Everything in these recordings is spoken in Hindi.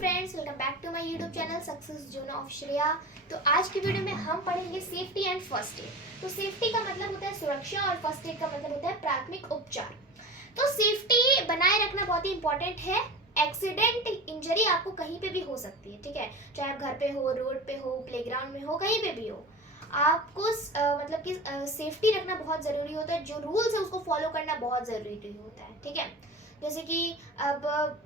Friends, welcome back to my YouTube channel success zone of Shreya. तो आज की वीडियो में हम पढ़ेंगे सेफ्टी एंड फर्स्ट एड। तो सेफ्टी का मतलब होता है सुरक्षा और फर्स्ट एड का मतलब होता है प्राथमिक उपचार। तो सेफ्टी बनाए रखना बहुत ही इंपॉर्टेंट है। एक्सीडेंट इंजरी आपको कहीं पे भी हो सकती है, ठीक है, चाहे आप घर पे हो, रोड पे हो, प्लेग्राउंड में हो, कहीं पे भी हो। आपको मतलब कि सेफ्टी रखना बहुत ज़रूरी होता है। जो रूल्स है उसको फॉलो करना बहुत ज़रूरी होता है, ठीक है। जैसे कि अब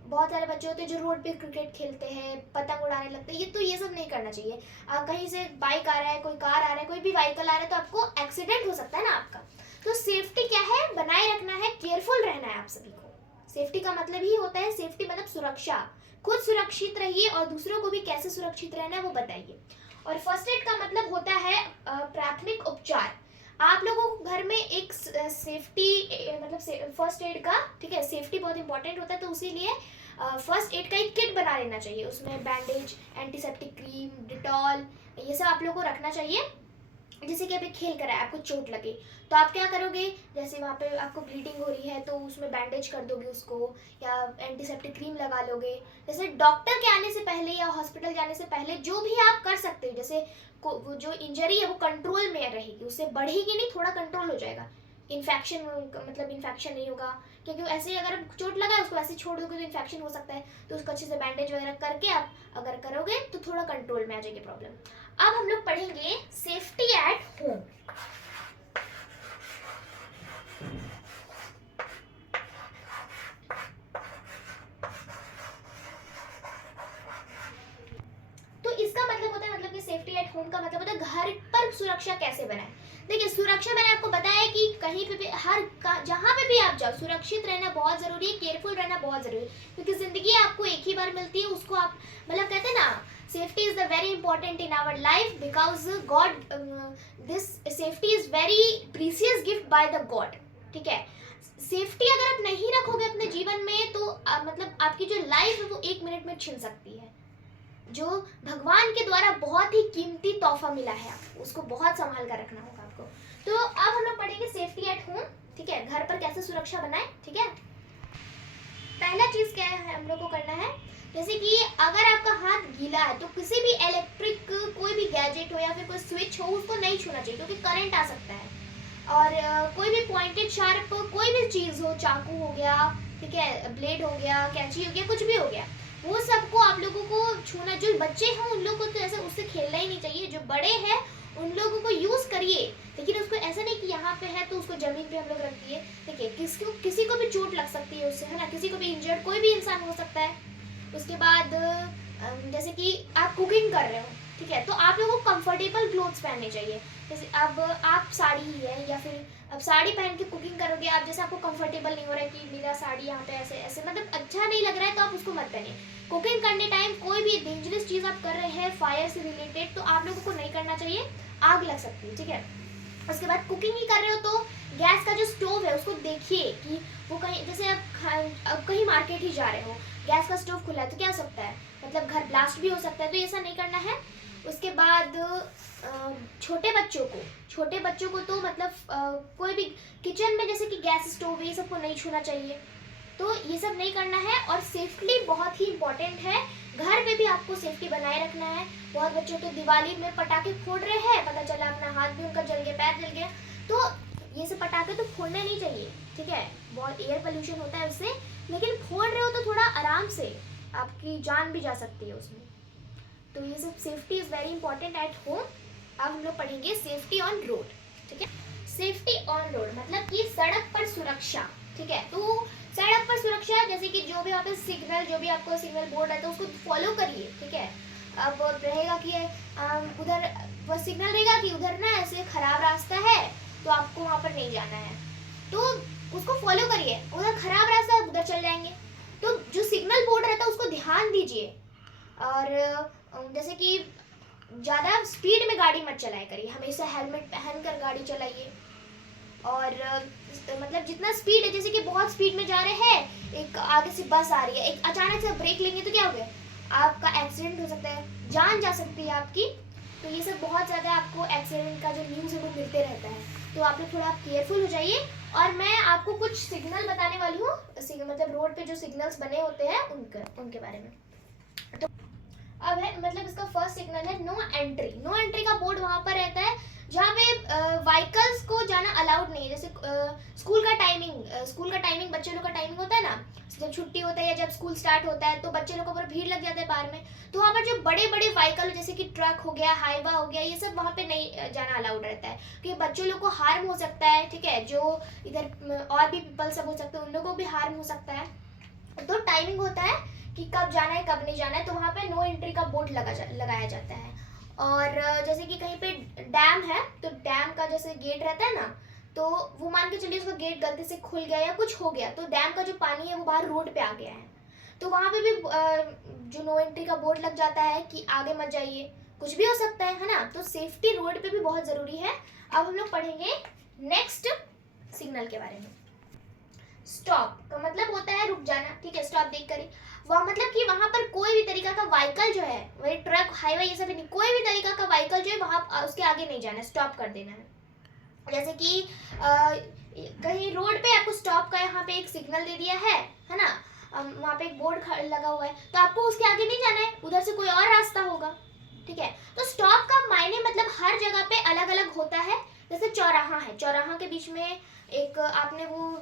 बहुत सारे बच्चे होते हैं जो रोड पे क्रिकेट खेलते हैं, पतंग उड़ाने लगते हैं, ये सब नहीं करना चाहिए। कहीं से बाइक आ रहा है, कोई कार आ रहा है, कोई भी व्हीकल आ रहा है, तो आपको एक्सीडेंट हो सकता है ना आपका। तो सेफ्टी क्या है, बनाए रखना है, केयरफुल रहना है आप सभी को। सेफ्टी का मतलब ही होता है, सेफ्टी मतलब सुरक्षा। खुद सुरक्षित रहिए और दूसरों को भी कैसे सुरक्षित रहना है वो बताइए। और फर्स्ट एड का मतलब होता है प्राथमिक उपचार। आप लोगों को घर में एक सेफ्टी मतलब फर्स्ट एड का, ठीक है, सेफ्टी बहुत इंपॉर्टेंट होता है, तो इसीलिए फर्स्ट एड का एक किट बना लेना चाहिए। उसमें बैंडेज, एंटीसेप्टिक क्रीम, डिटॉल, ये सब आप लोगों को रखना चाहिए। जैसे कि अभी खेल कर आपको चोट लगे तो आप क्या करोगे, जैसे वहाँ पे आपको ब्लीडिंग हो रही है तो उसमें बैंडेज कर दोगे उसको, या एंटीसेप्टिक क्रीम लगा लोगे। जैसे डॉक्टर के आने से पहले या हॉस्पिटल जाने से पहले जो भी आप कर सकते हो, जैसे वो जो इंजरी है वो कंट्रोल में रहेगी, उससे बढ़ेगी नहीं, थोड़ा कंट्रोल हो जाएगा। इन्फेक्शन मतलब इन्फेक्शन नहीं होगा, क्योंकि ऐसे ही अगर चोट लगा है उसको ऐसे छोड़ दोगे तो इन्फेक्शन हो सकता है। तो उसको अच्छे से बैंडेज वगैरह करके आप अगर करोगे तो थोड़ा कंट्रोल में आ जाएगी प्रॉब्लम। अब हम लोग पढ़ेंगे सेफ्टी एट होम। तो इसका मतलब होता है, मतलब कि सेफ्टी एट होम का मतलब होता है घर पर सुरक्षा कैसे बनाए। देखिए, सुरक्षा मैंने आपको बताया कि कहीं पे भी, जहाँ पे भी आप जाओ, सुरक्षित रहना बहुत जरूरी है, केयरफुल रहना बहुत जरूरी है, क्योंकि जिंदगी आपको एक ही बार मिलती है। उसको आप मतलब कहते हैं ना, safety is the very important in our life because God this safety is very precious gift by the God, ठीक है। सेफ्टी अगर आप नहीं रखोगे अपने जीवन में तो मतलब आपकी जो लाइफ है वो 1 मिनट में छिन सकती है। जो भगवान के द्वारा बहुत ही कीमती तोहफा मिला है आपको, उसको बहुत संभाल कर रखना होगा आपको। तो अब हम लोग पढ़ेंगे सेफ्टी एट होम, ठीक है, घर पर कैसे सुरक्षा बनाए, ठीक है। पहला चीज क्या है हम लोग को करना है, जैसे कि अगर आपका हाथ गीला है तो किसी भी इलेक्ट्रिक कोई भी गैजेट हो या फिर कोई स्विच हो उसको नहीं छूना चाहिए, क्योंकि करंट आ सकता है। और कोई भी पॉइंटेड शार्प कोई भी चीज़ हो, चाकू हो गया, ठीक है, ब्लेड हो गया, कैंची हो गया, कुछ भी हो गया, वो सबको आप लोगों को छूना। जो बच्चे हैं उन लोगों को तो ऐसे उससे खेलना ही नहीं चाहिए। जो बड़े हैं उन लोगों को यूज़ करिए, लेकिन उसको ऐसा नहीं कि यहाँ पे है तो उसको ज़मीन पे हम लोग रख दिए। देखिए, किसी को भी चोट लग सकती है उससे, है ना, किसी को भी इंजर्ड कोई भी इंसान हो सकता है। उसके बाद जैसे कि आप कुकिंग कर रहे हो, ठीक है, तो आप लोगों को कंफर्टेबल क्लोथ्स पहनने चाहिए। जैसे अब आप साड़ी ही है या फिर अब साड़ी पहन के कुकिंग करोगे आप, जैसे आपको कंफर्टेबल नहीं हो रहा है कि मेरा साड़ी यहाँ पे ऐसे ऐसे मतलब अच्छा नहीं लग रहा है, तो आप उसको मत पहनिए। कुकिंग करने टाइम कोई भी डेंजरस चीज़ आप कर रहे हैं फायर से रिलेटेड तो आप लोगों को नहीं करना चाहिए, आग लग सकती है, ठीक है। उसके बाद कुकिंग ही कर रहे हो तो गैस का जो स्टोव है उसको देखिए कि वो कहीं, जैसे अब कहीं मार्केट ही जा रहे हो, गैस का स्टोव खुला है तो क्या हो सकता है, मतलब घर ब्लास्ट भी हो सकता है, तो ऐसा नहीं करना है। उसके बाद छोटे बच्चों को तो मतलब कोई भी किचन में जैसे कि गैस स्टोव ये सबको नहीं छूना चाहिए, तो ये सब नहीं करना है। और सेफ्टी बहुत ही इंपॉर्टेंट है, घर पे भी आपको सेफ्टी बनाए रखना है। बहुत बच्चों तो दिवाली में पटाखे फोड़ रहे हैं, पता चला अपना हाथ भी उनका जल गया, पैर जल गया, तो ये सब पटाखे तो फोड़ने नहीं चाहिए, ठीक है, बहुत एयर पोल्यूशन होता है उससे। लेकिन फोड़ रहे हो तो थोड़ा आराम से, आपकी जान भी जा सकती है उसमें। तो ये सब safety is very important at home. अब हम लोग पढ़ेंगे सेफ्टी ऑन रोड, ठीक है। सेफ्टी ऑन रोड मतलब कि सड़क पर सुरक्षा, ठीक है। तो सड़क पर सुरक्षा जैसे कि जो भी वहाँ पे सिग्नल, जो भी आपको सिग्नल बोर्ड रहता है उसको फॉलो करिए, ठीक है। अब रहेगा कि उधर वो सिग्नल रहेगा कि उधर ना ऐसे खराब रास्ता है तो आपको वहाँ पर नहीं जाना है, तो उसको फॉलो करिए। उधर खराब रास्ता है उधर चल जाएंगे, तो जो सिग्नल बोर्ड रहता है उसको ध्यान दीजिए। और जैसे कि ज़्यादा स्पीड में गाड़ी मत चलाया करिए, हमेशा हेलमेट पहनकर गाड़ी चलाइए। और मतलब जितना स्पीड है, जैसे कि बहुत स्पीड में जा रहे हैं, एक आगे से बस आ रही है, एक अचानक से ब्रेक लेंगे तो क्या हो गया, आपका एक्सीडेंट हो सकता है, जान जा सकती है आपकी। तो ये सब बहुत ज़्यादा आपको एक्सीडेंट का जो न्यूज़ है वो मिलते रहता है, तो आप लोग थोड़ा केयरफुल हो जाइए। और मैं आपको कुछ सिग्नल बताने वाली हूँ, मतलब रोड पे जो सिग्नल्स बने होते हैं उनके बारे में। तो अब है मतलब इसका फर्स्ट सिग्नल है नो एंट्री। नो एंट्री का बोर्ड वहां पर रहता है जहाँ पे व्हीकल्स को जाना अलाउड नहीं है। जैसे स्कूल का टाइमिंग बच्चे लोग का टाइमिंग होता है ना, जब छुट्टी होता है या जब स्कूल स्टार्ट होता है तो बच्चे लोग को पूरा भीड़ लग जाता है बाहर में। तो वहाँ पर जो बड़े बड़े व्हीकल जैसे कि ट्रक हो गया, हाईवा हो गया, ये सब वहाँ पे नहीं जाना अलाउड रहता है क्योंकि बच्चों लोग को हार्म हो सकता है। ठीक है, जो इधर और भी पीपल सब हो सकते हैं उन लोगों को भी हार्म हो सकता है। तो टाइमिंग होता है कि कब जाना है कब नहीं जाना है, तो वहाँ पे नो एंट्री का बोर्ड लगाया जाता है। और जैसे कि कहीं पे डैम है तो डैम का जैसे गेट रहता है ना, तो वो मान के चलिए उसका गेट गलती से खुल गया या कुछ हो गया तो डैम का जो पानी है वो बाहर रोड पे आ गया है, तो वहाँ पे भी जो नो एंट्री का बोर्ड लग जाता है कि आगे मत जाइए, कुछ भी हो सकता है ना। तो सेफ्टी रोड पे भी बहुत ज़रूरी है। अब हम लोग पढ़ेंगे नेक्स्ट सिग्नल के बारे में। स्टॉप का मतलब होता है रुक जाना। ठीक है, स्टॉप देख कर वहाँ मतलब कि वहाँ पर कोई भी तरीका का व्हीकल जो है, वही ट्रक हाईवे ये सब नहीं, कोई भी तरीका का व्हीकल जो है वहाँ उसके आगे नहीं जाना है, स्टॉप कर देना है। जैसे कि कहीं रोड पे आपको स्टॉप का यहाँ पे एक सिग्नल दे दिया है ना, वहाँ पे एक बोर्ड लगा हुआ है तो आपको उसके आगे नहीं जाना है, उधर से कोई और रास्ता होगा। ठीक है, तो स्टॉप का मायने मतलब हर जगह पे अलग अलग होता है। जैसे चौराहा है, चौराहा के बीच में एक आपने वो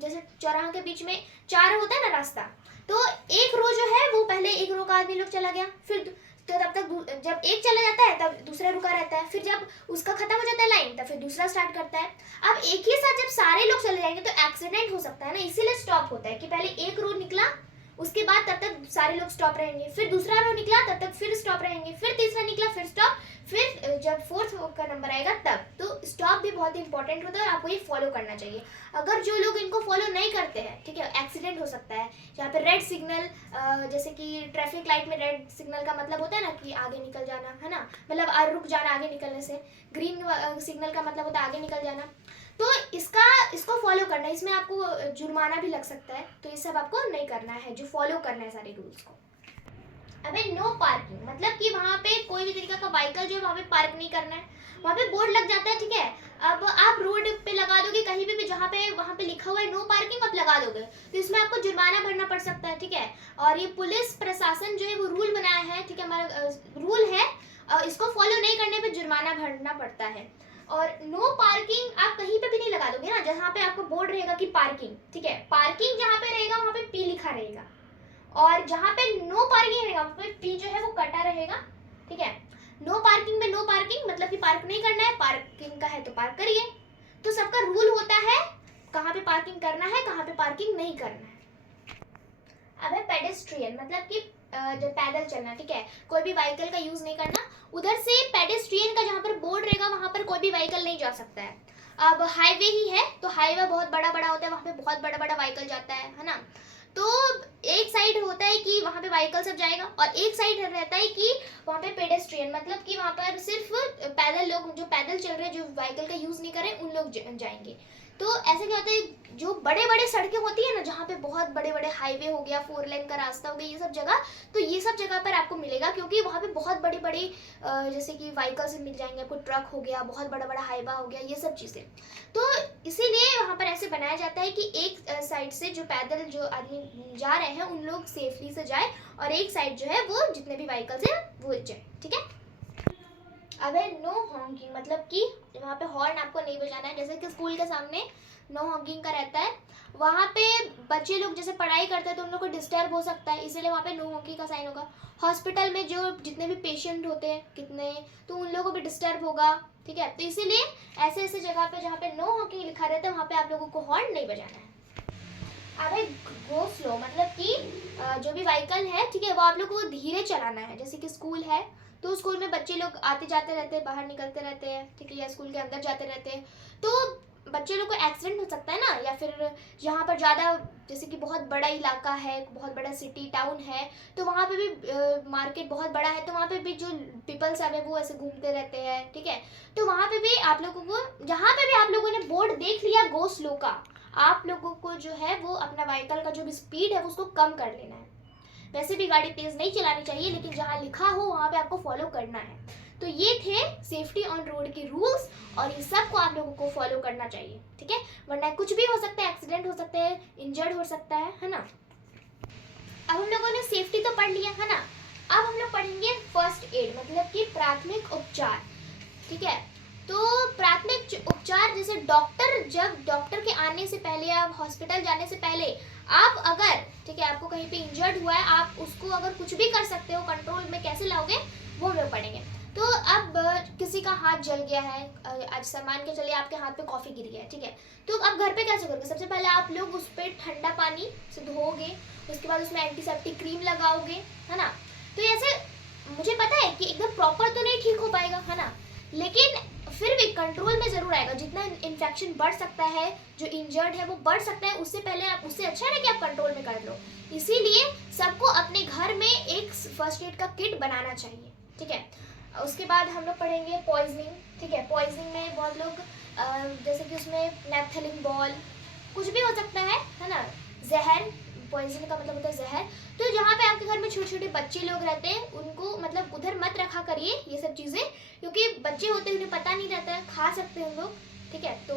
जैसे चौराहा के बीच में चार होता है ना रास्ता, तो एक रो जो है वो पहले एक रो का आदमी लोग चला गया, फिर तो तब तक जब एक चला जाता है तब दूसरा रुका रहता है, फिर जब उसका खत्म हो जाता है लाइन तब फिर दूसरा स्टार्ट करता है। अब एक ही साथ जब सारे लोग चले जाएंगे तो एक्सीडेंट हो सकता है ना, इसीलिए स्टॉप होता है कि पहले एक रो निकला उसके बाद तब तक सारे लोग स्टॉप रहेंगे, फिर दूसरा रो निकला तब तक फिर स्टॉप रहेंगे, फिर तीसरा निकला फिर स्टॉप, फिर जब फोर्थ का नंबर आएगा तब। तो स्टॉप भी बहुत इंपॉर्टेंट होता है और आपको ये फॉलो करना चाहिए। अगर जो लोग इनको फॉलो नहीं करते हैं, ठीक है, एक्सीडेंट हो सकता है। जहाँ पे रेड सिग्नल जैसे कि ट्रैफिक लाइट में रेड सिग्नल का मतलब होता है ना कि आगे निकल जाना, है ना, मतलब रुक जाना आगे निकलने से। ग्रीन सिग्नल का मतलब होता है आगे निकल जाना। तो इसको फॉलो करना है, इसमें आपको जुर्माना भी लग सकता है, तो ये सब आपको नहीं करना है, जो फॉलो करना है सारे रूल्स को। अबे नो पार्किंग मतलब कि वहाँ पे कोई भी तरीका का व्हीकल जो है वहाँ पे पार्क नहीं करना है, वहाँ पे बोर्ड लग जाता है। ठीक है, अब आप रोड पे लगा दोगे कहीं भी जहाँ पे वहाँ पे लिखा हुआ है नो पार्किंग, आप लगा दोगे तो इसमें आपको जुर्माना भरना पड़ सकता है। ठीक है, और ये पुलिस प्रशासन जो है वो रूल बनाया है, ठीक है, हमारा रूल है, इसको फॉलो नहीं करने पे जुर्माना भरना पड़ता है। और नो पार्किंग आप कहीं पे भी नहीं लगा दोगे ना जहाँ पे आपको बोर्ड रहेगा कि पार्किंग। ठीक है, पार्किंग जहाँ पे रहेगा वहाँ पे पी लिखा रहेगा, और जहाँ पे नो पार्किंग रहेगा वहाँ पे पी जो है वो कटा रहेगा। ठीक है, नो पार्किंग में नो पार्किंग मतलब कि पार्क नहीं करना है, पार्किंग का है तो पार्क करिए। तो सबका रूल होता है कहाँ पे पार्किंग करना है कहाँ पे पार्किंग नहीं करना है। अब है पेडेस्ट्रियन मतलब कि जब पैदल चलना। ठीक है, कोई भी व्हीकल का यूज नहीं करना, उधर से पेडेस्ट्रियन का जहाँ पर बोर्ड रहेगा वहाँ पर कोई भी व्हीकल नहीं जा सकता है। अब हाईवे ही है तो हाईवे बहुत बड़ा बड़ा होता है, वहाँ पे बहुत बड़ा बड़ा व्हीकल जाता है ना। तो एक साइड होता है कि वहाँ पे व्हीकल सब जाएगा और एक साइड रहता है कि वहाँ पे पेडेस्ट्रियन मतलब कि वहाँ पर सिर्फ पैदल लोग जो पैदल चल रहे हैं, जो व्हीकल का यूज नहीं कर रहे उन लोग जाएंगे। तो ऐसे क्या होता है, जो बड़े बड़े सड़कें होती है ना जहाँ पे बहुत बड़े बड़े हाईवे हो गया, 4 लेन का रास्ता हो गया, ये सब जगह, तो ये सब जगह पर आपको मिलेगा क्योंकि वहाँ पे बहुत बड़ी बड़ी जैसे कि व्हीकल्स मिल जाएंगे आपको, ट्रक हो गया, बहुत बड़ा बड़ा हाईवा हो गया, ये सब चीज़ें। तो इसीलिए वहाँ पर ऐसे बनाया जाता है कि एक साइड से जो पैदल जो आदमी जा रहे हैं उन लोग सेफली से जाए और एक साइड जो है वो जितने भी व्हीकल्स हैं वो जाए। ठीक है, अब है नो हॉन्किंग मतलब कि वहाँ पे हॉर्न आपको नहीं बजाना है। जैसे कि स्कूल के सामने नो हॉन्किंग का रहता है, वहाँ पे बच्चे लोग जैसे पढ़ाई करते हैं तो उन लोग को डिस्टर्ब हो सकता है, इसीलिए वहाँ पे नो हॉन्किंग का साइन होगा। हॉस्पिटल में जो जितने भी पेशेंट होते हैं कितने, तो उन लोगों को भी डिस्टर्ब होगा। ठीक है, तो इसीलिए ऐसे ऐसे जगह पे जहाँ पे नो हॉन्किंग लिखा रहता है वहाँ पे आप लोगों को हॉर्न नहीं बजाना है। अब है गो स्लो मतलब कि जो भी व्हीकल है, ठीक है, वो आप लोग को धीरे चलाना है। जैसे कि स्कूल है तो स्कूल में बच्चे लोग आते जाते रहते हैं, बाहर निकलते रहते हैं, ठीक है, या स्कूल के अंदर जाते रहते हैं, तो बच्चे लोग को एक्सीडेंट हो सकता है ना। या फिर यहाँ पर ज़्यादा जैसे कि बहुत बड़ा इलाका है, बहुत बड़ा सिटी टाउन है, तो वहाँ पे भी मार्केट बहुत बड़ा है, तो वहाँ पे भी जो पीपल्स है वो ऐसे घूमते रहते हैं। ठीक है, तो वहाँ पे भी आप लोगों को, जहाँ पे भी आप लोगों ने बोर्ड देख लिया गो स्लो का, आप लोगों को जो है वो अपना व्हीकल का जो भी स्पीड है उसको कम कर लेना है। वैसे भी गाड़ी तेज नहीं चलानी चाहिए, लेकिन जहाँ लिखा हो वहाँ पे आपको फॉलो करना है। तो ये थे सेफ्टी ऑन रोड के रूल्स और ये सब को आप लोगों को फॉलो करना चाहिए। ठीक है, वरना कुछ भी हो सकता है, एक्सीडेंट हो सकते हैं, इंजर्ड हो सकता है ना। अब हम लोगों ने सेफ्टी तो पढ़ लिया है ना, फर्स्ट एड मतलब कि प्राथमिक उपचार, ठीक है। तो प्राथमिक उपचार जैसे डॉक्टर के आने से पहले, आप हॉस्पिटल जाने से पहले आप अगर, ठीक है, आपको कहीं पे इंजर्ड हुआ है, आप उसको अगर कुछ भी कर सकते हो, कंट्रोल में कैसे लाओगे वो हम लोग पढ़ेंगे। तो अब किसी का हाथ जल गया है, आज सामान के चलिए आपके हाथ पे कॉफ़ी गिर गया है, ठीक है, तो अब घर पे कैसे करोगे? सबसे पहले आप लोग उस पर ठंडा पानी से धोओगे, उसके बाद उसमें एंटीसेप्टिक क्रीम लगाओगे, है ना। तो ऐसे मुझे पता है कि एकदम प्रॉपर तो नहीं ठीक हो पाएगा, है ना, लेकिन फिर भी कंट्रोल में ज़रूर आएगा। जितना इन्फेक्शन बढ़ सकता है, जो इंजर्ड है वो बढ़ सकता है, उससे पहले आप, उससे अच्छा है कि आप कंट्रोल में कर लो। इसीलिए सबको अपने घर में एक फर्स्ट एड का किट बनाना चाहिए, ठीक है। उसके बाद हम लोग पढ़ेंगे पॉइजनिंग, ठीक है। पॉइजनिंग में बहुत लोग जैसे कि उसमें नेपथलीन बॉल, कुछ भी हो सकता है ना, जहर, पॉइजन का मतलब होता है जहर। तो जहाँ पे आपके घर में छोटे छोटे बच्चे लोग रहते हैं, उनको मतलब उधर मत रखा करिए ये सब चीज़ें, क्योंकि बच्चे होते हैं, उन्हें पता नहीं रहता है, खा सकते हैं उन लोग, ठीक है, तो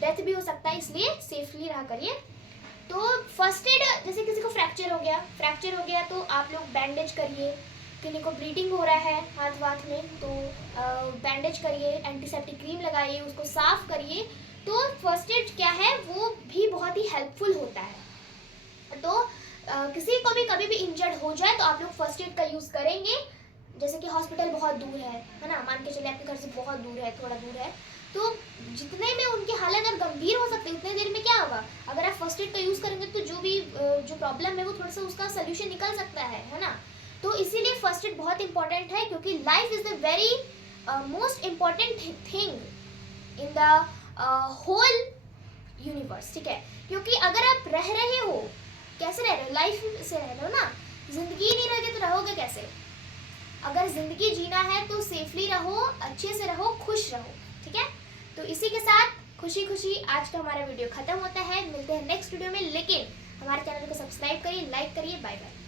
डेथ भी हो सकता है, इसलिए सेफली रहा करिए। तो फर्स्ट एड, जैसे किसी को फ्रैक्चर हो गया तो आप लोग बैंडेज करिए, किसी को ब्लीडिंग हो रहा है हाथ वाथ में तो बैंडेज करिए, एंटीसेप्टिक क्रीम लगाइए, उसको साफ करिए। तो फर्स्ट एड क्या है वो भी बहुत ही हेल्पफुल होता है। तो किसी को भी कभी भी इंजर्ड हो जाए तो आप लोग फर्स्ट एड का यूज़ करेंगे। जैसे कि हॉस्पिटल बहुत दूर है ना, मान के चले आपके घर से बहुत दूर है, थोड़ा दूर है, तो जितने में उनकी हालत अगर गंभीर हो सकती है उतने देर में क्या होगा, अगर आप फर्स्ट एड का यूज़ करेंगे तो जो प्रॉब्लम है वो थोड़ा सा उसका सोल्यूशन निकल सकता है ना। तो इसीलिए फर्स्ट एड बहुत इंपॉर्टेंट है, क्योंकि life is the very most important thing in the whole universe, ठीक है। क्योंकि अगर आप रह रहे हो, कैसे रह रहे हो, लाइफ से रह रहे हो ना, जिंदगी नहीं रहोगे तो रहोगे कैसे? अगर जिंदगी जीना है तो सेफली रहो, अच्छे से रहो, खुश रहो, ठीक है। तो इसी के साथ खुशी खुशी आज का हमारा वीडियो खत्म होता है। मिलते हैं नेक्स्ट वीडियो में, लेकिन हमारे चैनल को सब्सक्राइब करिए, लाइक करिए, बाय बाय।